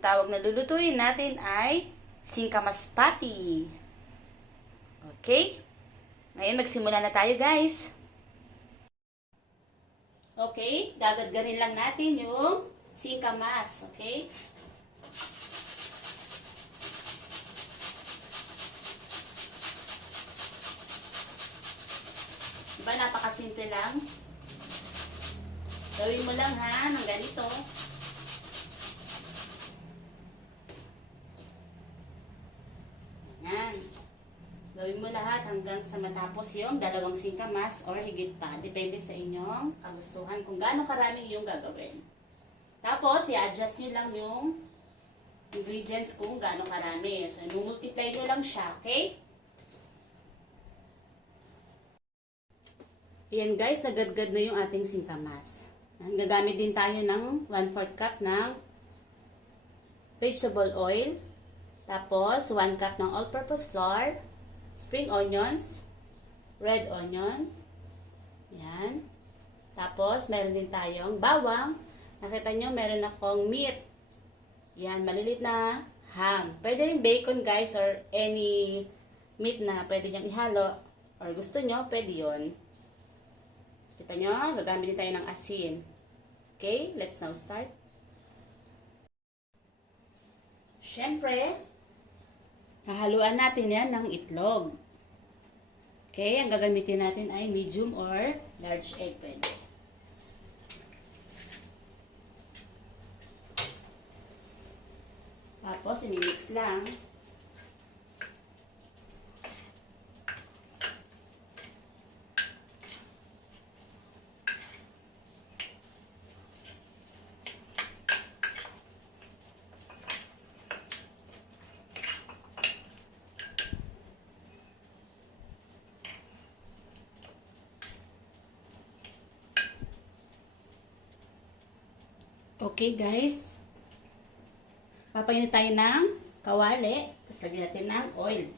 Ang tawag na lulutuin natin ay singkamas patty. Okay? Ngayon magsimula na tayo guys. Okay, gagadgarin lang natin yung singkamas. Okay? Diba, napakasimple lang. Gawin mo lang ha, ng ganito. Yan. Gawin mo lahat hanggang sa matapos yung dalawang singkamas or higit pa. Depende sa inyong kagustuhan kung gaano karami yung gagawin. Tapos, i-adjust nyo lang yung ingredients kung gaano karami. So, multiply nyo lang siya, okay? Ayan guys, nagadgad na yung ating singkamas. Gagamit din tayo ng 1/4 cup ng vegetable oil. Tapos, 1 cup ng all-purpose flour, spring onions, red onion. Ayan. Tapos, meron din tayong bawang. Nakita nyo, meron akong meat. Ayan, malilit na ham. Pwede rin bacon guys or any meat na pwede nyo ihalo. Or gusto nyo, pwede yun. Kita nyo, gagamit din tayo ng asin. Okay, let's now start. Siyempre, hahaluan natin yan ng itlog. Okay, ang gagamitin natin ay medium or large egg pwede. Tapos, imimix lang. Okay guys, papainit tayo ng kawali, tapos lagyan natin ng oil.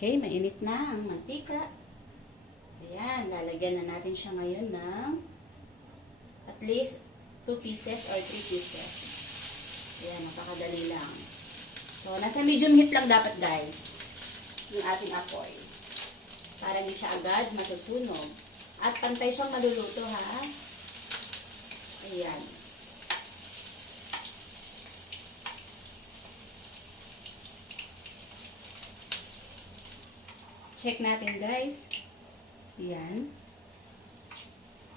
Okay, mainit na ang mantika. Ayan, lalagyan na natin siya ngayon ng at least 2 pieces or 3 pieces. Ayan, napakadali lang. So, nasa medium heat lang dapat guys, yung ating apoy. Para hindi siya agad masusunog. At pantay siyang maluluto ha. Ayan. Check natin guys. Yan.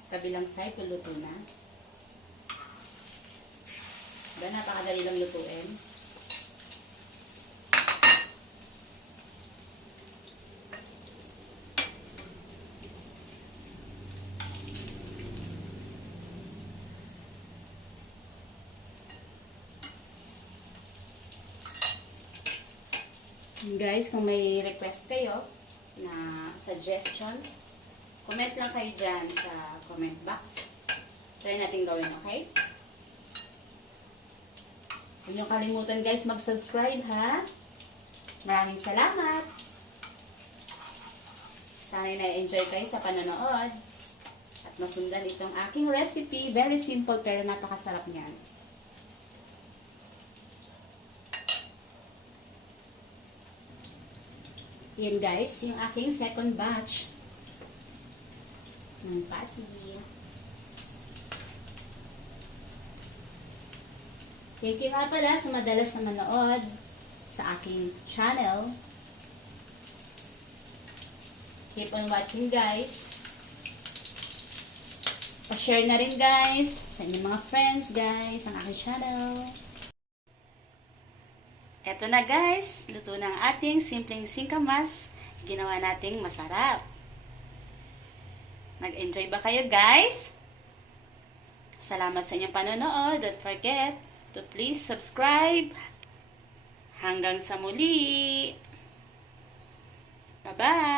Kabilang side, luto na. Diba, napakadali lang lutuin. Guys, kung may request kayo na suggestions, comment lang kayo dyan sa comment box. Try natin gawin, okay? Huwag niyong kalimutan guys mag-subscribe ha. Maraming salamat. Sana'y na-enjoy kayo sa panonood. At masundan itong aking recipe. Very simple pero napakasarap niyan. Yan guys, yung aking second batch ng patty. Thank you nga pala sa madalas na manood sa aking channel. Keep on watching guys. Pa-share na rin guys sa inyong mga friends guys ang aking channel. Eto na guys, luto na ang ating simpleng singkamas. Ginawa nating masarap. Nag-enjoy ba kayo guys? Salamat sa inyong panonood. Don't forget to please subscribe. Hanggang sa muli. Bye-bye!